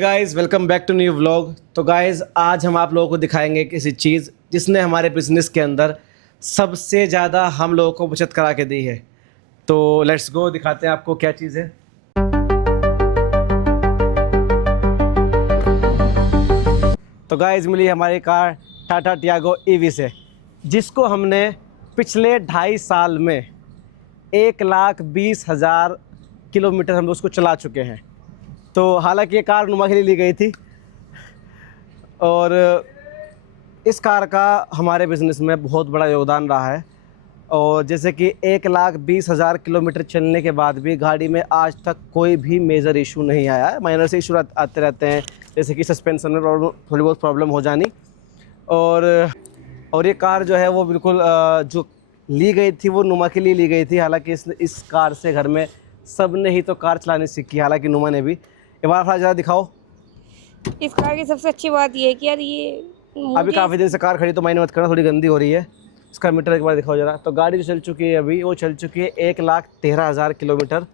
Guys welcome back to new vlog. तो guys आज हम आप लोगों को दिखाएंगे किसी चीज़ जिसने हमारे बिजनेस के अंदर सबसे ज़्यादा हम लोगों को बचत करा के दी है। तो लेट्स गो, दिखाते हैं आपको क्या चीज़ है। तो गाइस मिली हमारी कार टाटा टियागो ईवी से, जिसको हमने पिछले 2.5 साल में 1,20,000 किलोमीटर हम उसको चला चुके हैं। तो हालांकि ये कार नुमा के लिए ली गई थी और इस कार का हमारे बिज़नेस में बहुत बड़ा योगदान रहा है। और जैसे कि 1,20,000 किलोमीटर चलने के बाद भी गाड़ी में आज तक कोई भी मेजर इशू नहीं आया है। माइनर से इशू आते रहते हैं, जैसे कि सस्पेंशन में थोड़ी बहुत प्रॉब्लम हो जानी। और ये कार जो है वो बिल्कुल जो ली गई थी वो नुमा के लिए ली गई थी। हालांकि इस कार से घर में सब ने ही तो कार चलानी सीखी, हालांकि नुमा ने भी। एक बार ज़रा दिखाओ। इस कार की सबसे अच्छी बात ये है कि यार ये अभी काफ़ी दिन से कार खड़ी, तो माइंड मत करना, थोड़ी गंदी हो रही है। इसका मीटर एक बार दिखाओ ज़रा। तो गाड़ी जो चल चुकी है अभी, वो चल चुकी है 1,13,000 किलोमीटर।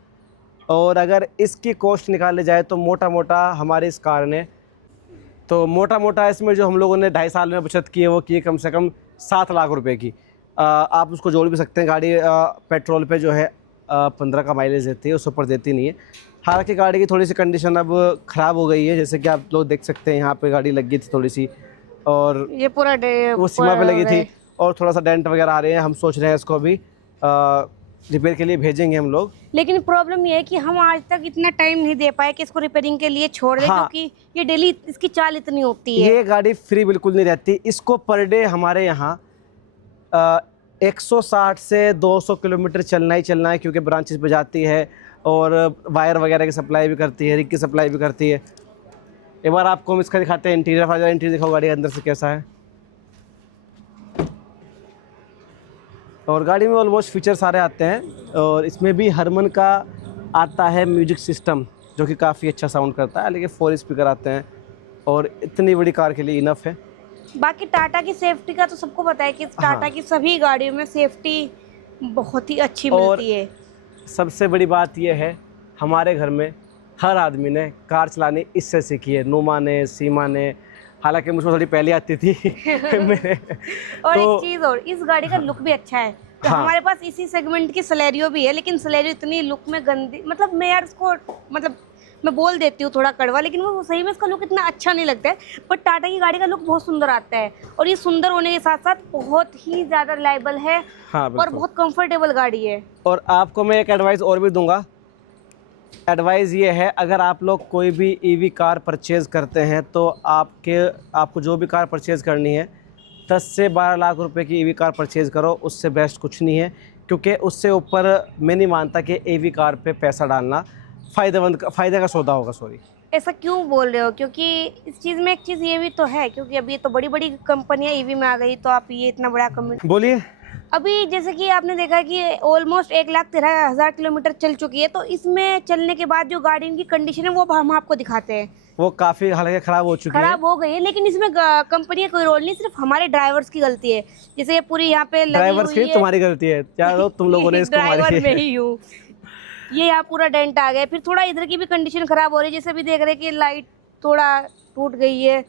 और अगर इसकी कॉस्ट निकाले जाए तो मोटा मोटा हमारी इस कार ने, तो मोटा मोटा इसमें जो हम लोगों ने 2.5 साल में बचत की है वो की है कम से कम 7 लाख रुपए की। आप उसको जोड़ भी सकते हैं। गाड़ी पेट्रोल पे जो है 15 का माइलेज देती है, उससे ऊपर देती नहीं है। हालांकि गाड़ी की थोड़ी सी कंडीशन अब ख़राब हो गई है, जैसे कि आप लोग देख सकते हैं यहाँ पे गाड़ी लगी थी थोड़ी सी, और ये पूरा वो सीमा पे लगी थी और थोड़ा सा डेंट वगैरह आ रहे हैं। हम सोच रहे हैं इसको अभी रिपेयर के लिए भेजेंगे हम लोग। लेकिन प्रॉब्लम ये है कि हम आज तक इतना टाइम नहीं दे पाए कि इसको रिपेयरिंग के लिए छोड़ दें। हाँ। क्योंकि ये डेली इसकी चाल इतनी होती है। ये गाड़ी फ्री बिल्कुल नहीं रहती। इसको पर डे हमारे यहाँ 160 से 200 किलोमीटर चलना ही चलना है, क्योंकि ब्रांचेस पे जाती है और वायर वगैरह की सप्लाई भी करती है, रिग की सप्लाई भी करती है। एक बार आपको हम इसका दिखाते हैं इंटीरियर। इंटीरियर दिखाओ गाड़ी अंदर से कैसा है। और गाड़ी में ऑलमोस्ट फीचर सारे आते हैं, और इसमें भी हरमन का आता है म्यूजिक सिस्टम, जो कि काफ़ी अच्छा साउंड करता है। लेकिन 4 स्पीकर आते हैं और इतनी बड़ी कार के लिए इनफ है। बाकी टाटा की सेफ्टी का तो सबको पता है कि टाटा की सभी गाड़ियों में सेफ्टी बहुत ही अच्छी मिलती है। सबसे बड़ी बात यह है, हमारे घर में हर आदमी ने कार चलानी इससे सीखी है। नुमा ने, सीमा ने, हालांकि मुझको थोड़ी पहले आती थी और तो एक चीज़ और, इस गाड़ी का लुक भी अच्छा है। तो हाँ। हमारे पास इसी सेगमेंट की सलेरियो भी है, लेकिन सलेरियो इतनी लुक में गंदी, मतलब मैं यार इसको, मतलब मैं बोल देती हूँ थोड़ा कड़वा, लेकिन वो सही में इसका लुक इतना अच्छा नहीं लगता है। बट टाटा की गाड़ी का लुक बहुत सुंदर आता है, और ये सुंदर होने के साथ साथ बहुत ही ज़्यादा रिलायबल है। हाँ, और बहुत कंफर्टेबल गाड़ी है। और आपको मैं एक एडवाइस और भी दूंगा। एडवाइस ये है, अगर आप लोग कोई भी ईवी कार परचेज़ करते हैं तो आपको जो भी कार परचेज़ करनी है 10 से 12 लाख रुपए की ईवी कार परचेज़ करो। उससे बेस्ट कुछ नहीं है, क्योंकि उससे ऊपर मैं नहीं मानता कि ईवी कार पे पैसा डालना फ़ायदे का सौदा होगा। सॉरी, ऐसा क्यों बोल रहे हो? क्योंकि इस चीज़ में एक चीज़ ये भी तो है, क्योंकि अभी तो बड़ी बड़ी कंपनियां ईवी में आ गई, तो आप ये इतना बड़ा कंपनी, बोलिए। अभी जैसे कि आपने देखा कि ऑलमोस्ट 1,13,000 किलोमीटर चल चुकी है, तो इसमें चलने के बाद जो गाड़ी की कंडीशन है वो हम आपको दिखाते हैं। वो काफ़ी हालांकि ख़राब हो चुकी है, खराब हो गई है, लेकिन इसमें कंपनी का कोई रोल नहीं, सिर्फ हमारे ड्राइवर्स की गलती है। जैसे ये पूरी यहाँ पे लगी ड्राइवर्स हुई की है। तुम्हारी गलती है, चाहे तुम लोगों ने इसको मारी ड्राइवर है। में ही हूँ। ये यहाँ पूरा डेंट आ गया, फिर थोड़ा इधर की भी कंडीशन खराब हो रही है। जैसे अभी देख रहे हैं कि लाइट थोड़ा टूट गई है।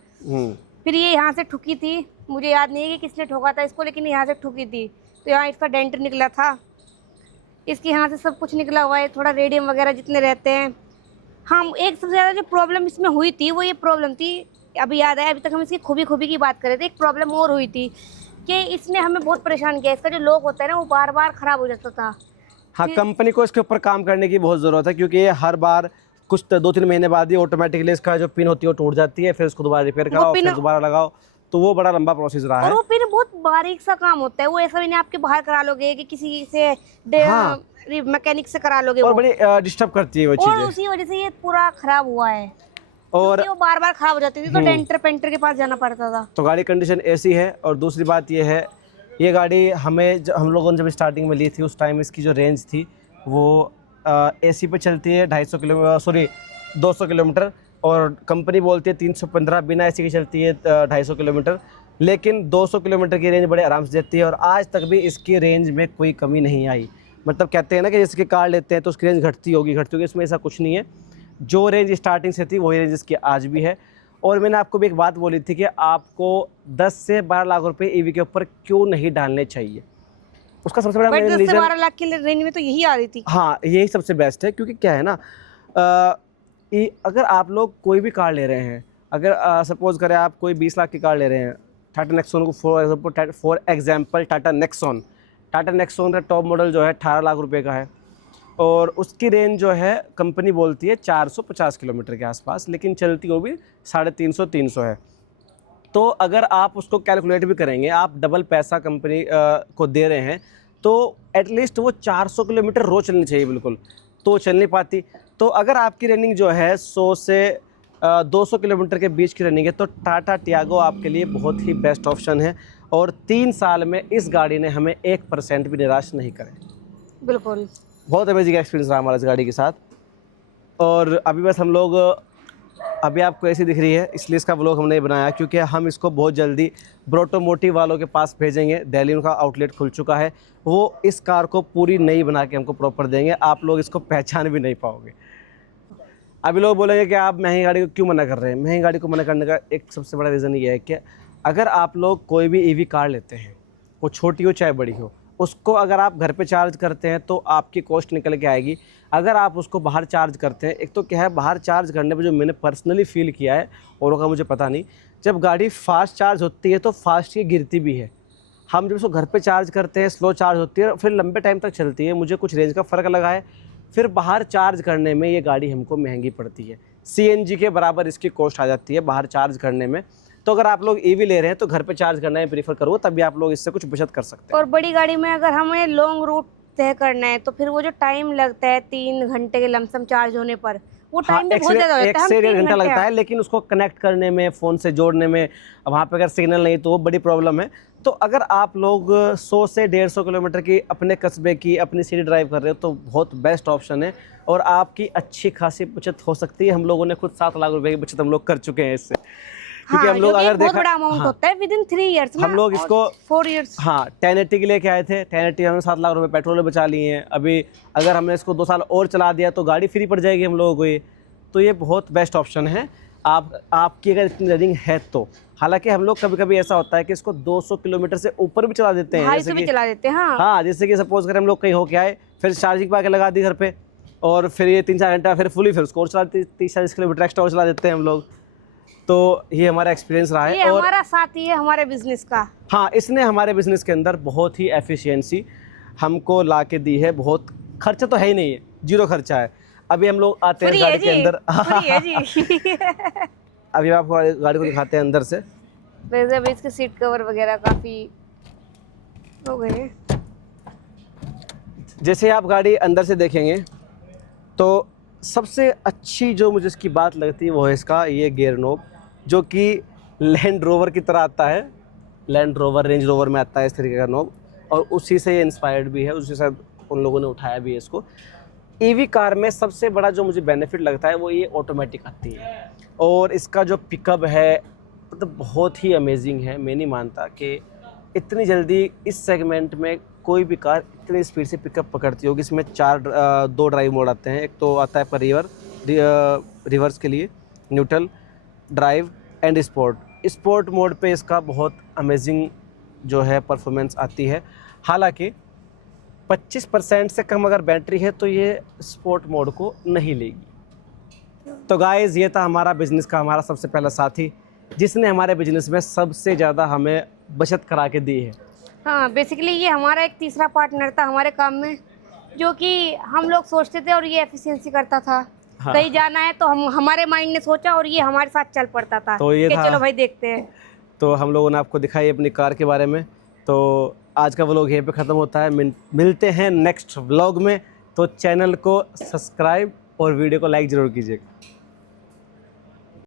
फिर ये यहाँ से ठुकी थी, मुझे याद नहीं है कि किसने ठोका था इसको, लेकिन यहाँ से ठुकी थी, तो यहाँ इसका डेंट निकला था। इसके यहाँ से सब कुछ निकला हुआ है, थोड़ा रेडियम वगैरह जितने रहते हैं। हाँ, एक सबसे ज़्यादा जो प्रॉब्लम इसमें हुई थी वो ये प्रॉब्लम थी, अभी याद है, अभी तक हम इसकी खूबी की बात कर रहे थे। एक प्रॉब्लम और हुई थी कि इसने हमें बहुत परेशान किया। इसका जो लॉक होता है ना, वो बार बार ख़राब हो जाता था। हाँ, कंपनी को इसके ऊपर काम करने की बहुत ज़रूरत है, क्योंकि ये हर बार कुछ 2-3 महीने बाद ही ऑटोमेटिकली इसका जो पिन होती है वो टूट जाती है। फिर उसको दोबारा रिपेयर कराओ, फिर दोबारा लगाओ, तो वो बड़ा लंबा प्रोसेस रहा है। और वो पिन बहुत बारीक सा काम होता है, वो ऐसा भी नहीं आपके बाहर करा लोगे कि किसी से मैकेनिक से करा लोगे। और बड़ी डिस्टर्ब करती है वो चीज़ें, और उसी वजह से ये पूरा खराब हुआ है। और वो बार बार खराब हो जाती थी, तो डेंटर पेंटर के पास जाना पड़ता था। तो गाड़ी कंडीशन ऐसी है। और दूसरी बात ये है, ये गाड़ी हम लोगों ने जब स्टार्टिंग में ली थी, उस टाइम इसकी जो रेंज थी वो एसी पे चलती है 200 किलोमीटर, और कंपनी बोलती है 315 बिना एसी की चलती है 250 किलोमीटर। लेकिन 200 किलोमीटर की रेंज बड़े आराम से देती है, और आज तक भी इसकी रेंज में कोई कमी नहीं आई। मतलब कहते हैं ना कि जैसे कि कार लेते हैं तो उसकी रेंज घटती होगी, इसमें ऐसा कुछ नहीं है। जो रेंज स्टार्टिंग से थी वही रेंज इसकी आज भी है। और मैंने आपको भी एक बात बोली थी कि आपको 10 से 12 लाख रुपए ईवी के ऊपर क्यों नहीं डालने चाहिए। उसका सबसे बड़ा बट 10 से रीज़न, 12 लाख की रेंज में तो यही आ रही थी। हाँ यही सबसे बेस्ट है, क्योंकि क्या है ना, अगर आप लोग कोई भी कार ले रहे हैं, अगर सपोज करें आप कोई 20 लाख की कार ले रहे हैं, टाटा नेक्सॉन को फॉर एग्जांपल टाटा नेक्सॉन का टॉप मॉडल जो है 18 लाख रुपए का है, और उसकी रेंज जो है कंपनी बोलती है 450 किलोमीटर के आसपास, लेकिन चलती वो भी 350 है। तो अगर आप उसको कैलकुलेट भी करेंगे, आप डबल पैसा कंपनी को दे रहे हैं, तो एटलीस्ट वो 400 किलोमीटर रोज चलनी चाहिए बिल्कुल, तो चल नहीं पाती। तो अगर आपकी रनिंग जो है 100 से 200 किलोमीटर के बीच की रनिंग है, तो टाटा टियागो आपके लिए बहुत ही बेस्ट ऑप्शन है। और 3 साल में इस गाड़ी ने हमें 1% भी निराश नहीं करे। बिल्कुल, बहुत अमेजिंग एक्सपीरियंस रहा हमारा इस गाड़ी के साथ। और अभी बस हम लोग, अभी आपको ऐसी दिख रही है इसलिए इसका व्लॉग हमने बनाया, क्योंकि हम इसको बहुत जल्दी ब्रोटोमोटिव वालों के पास भेजेंगे। दिल्ली उनका आउटलेट खुल चुका है, वो इस कार को पूरी नई बना के हमको प्रॉपर देंगे, आप लोग इसको पहचान भी नहीं पाओगे। अभी लोग बोलेंगे कि आप महंगी गाड़ी को क्यों मना कर रहे हैं। महंगी गाड़ी को मना करने का एक सबसे बड़ा रीज़न ये है कि अगर आप लोग कोई भी ईवी कार लेते हैं, वो छोटी हो चाहे बड़ी हो, उसको अगर आप घर पे चार्ज करते हैं तो आपकी कॉस्ट निकल के आएगी। अगर आप उसको बाहर चार्ज करते हैं, एक तो क्या है, बाहर चार्ज करने पे जो मैंने पर्सनली फ़ील किया है, औरों का मुझे पता नहीं, जब गाड़ी फास्ट चार्ज होती है तो फास्ट ही गिरती भी है। हम जब उसको घर पे चार्ज करते हैं स्लो चार्ज होती है, फिर लंबे टाइम तक चलती है। मुझे कुछ रेंज का फ़र्क लगा है। फिर बाहर चार्ज करने में ये गाड़ी हमको महंगी पड़ती है, CNG के बराबर इसकी कॉस्ट आ जाती है बाहर चार्ज करने में। तो अगर आप लोग ईवी ले रहे हैं तो घर पे चार्ज करना है प्रीफर करो, तभी आप लोग इससे कुछ बचत कर सकते हैं। और बड़ी गाड़ी में अगर हमें लॉन्ग रूट तय करना है तो फिर वो जो टाइम लगता है 3 घंटे के लमसम चार्ज होने पर, वो टाइम भी बहुत ज़्यादा हो जाता है। 1 से 1.5 घंटा लगता है, लेकिन उसको कनेक्ट करने में, फ़ोन से जोड़ने में, वहाँ पे अगर सिग्नल नहीं तो वो बड़ी प्रॉब्लम है। तो अगर आप लोग 100 से 150 किलोमीटर की अपने कस्बे की अपनी सिटी ड्राइव कर रहे हो तो बहुत बेस्ट ऑप्शन है, और आपकी अच्छी खासी बचत हो सकती है। हम लोगों ने खुद 7 लाख रुपए की बचत हम लोग कर चुके हैं इससे, क्योंकि हम लोग अगर बहुत बड़ा अमाउंट होता है विदिन 3 इयर्स में। हम लोग इसको 4 इयर्स, हाँ 1080 के लेके आए थे। 1080 हमने 7 लाख रुपए पेट्रोल में बचा लिए हैं। अभी अगर हमने इसको 2 साल और चला दिया तो गाड़ी फ्री पड़ जाएगी हम लोगों को ये। तो ये बहुत बेस्ट ऑप्शन है आपकी अगर इतनी रनिंग है तो। हालांकि हम लोग कभी कभी ऐसा होता है कि इसको 200 किलोमीटर से ऊपर भी चला देते हैं, जैसे भी चला देते हैं। हाँ जैसे कि सपोज करें हम लोग कहीं होके आए, फिर चार्जिंग पा के लगा दी घर पे, और फिर ये 3-4 घंटा फिर फुली, फिर उसको और चला 30-40 किलोमीटर एक्स्ट्रा और चला देते हैं हम लोग। तो ये हमारा एक्सपीरियंस रहा है। ये और हमारा साथी है हमारे बिजनेस का। हाँ, इसने हमारे बिजनेस के अंदर बहुत ही एफिशिएंसी हमको ला के दी है। बहुत खर्चा तो है ही नहीं है, 0 खर्चा है। अभी हम लोग आते हैं गाड़ी के अंदर, फ्री है जी। अभी आपको गाड़ी को दिखाते हैं अंदर से। वैसे अभी इसके सीट कवर वगैरह काफ़ी हो गए हैं। जैसे आप गाड़ी अंदर से देखेंगे तो सबसे अच्छी जो मुझे इसकी बात लगती है वो है इसका ये गियर नॉब, जो कि लैंड रोवर की तरह आता है। लैंड रोवर, रेंज रोवर में आता है इस तरीके का नॉब, और उसी से ये इंस्पायर्ड भी है, उसी से उन लोगों ने उठाया भी है इसको। ईवी कार में सबसे बड़ा जो मुझे बेनिफिट लगता है वो ये ऑटोमेटिक आती है, और इसका जो पिकअप है मतलब बहुत ही अमेजिंग है। मैं नहीं मानता कि इतनी जल्दी इस सेगमेंट में कोई भी कार इतनी स्पीड से पिकअप पकड़ती होगी। इसमें 2 ड्राइव मोड आते हैं। एक तो आता है पर रिवर्स के लिए, neutral, drive and sport mode पे इसका बहुत अमेजिंग जो है परफॉर्मेंस आती है। हालांकि 25% से कम अगर बैटरी है तो ये स्पोर्ट मोड को नहीं लेगी। तो गाइज़ ये था हमारा बिज़नेस का हमारा सबसे पहला साथी, जिसने हमारे बिज़नेस में सबसे ज़्यादा हमें बचत करा के दी है। हाँ, बेसिकली ये हमारा एक तीसरा पार्टनर था हमारे काम में, जो कि हम लोग सोचते थे और ये एफिशिएंसी करता था। हाँ। कहीं जाना है तो हमारे माइंड ने सोचा और ये हमारे साथ चल पड़ता था तो ये कि था, चलो भाई देखते हैं। तो हम लोगों ने आपको दिखाई अपनी कार के बारे में। तो आज का व्लॉग यहीं पे ख़त्म होता है। मिलते हैं नेक्स्ट व्लॉग में। तो चैनल को सब्सक्राइब और वीडियो को लाइक ज़रूर कीजिएगा।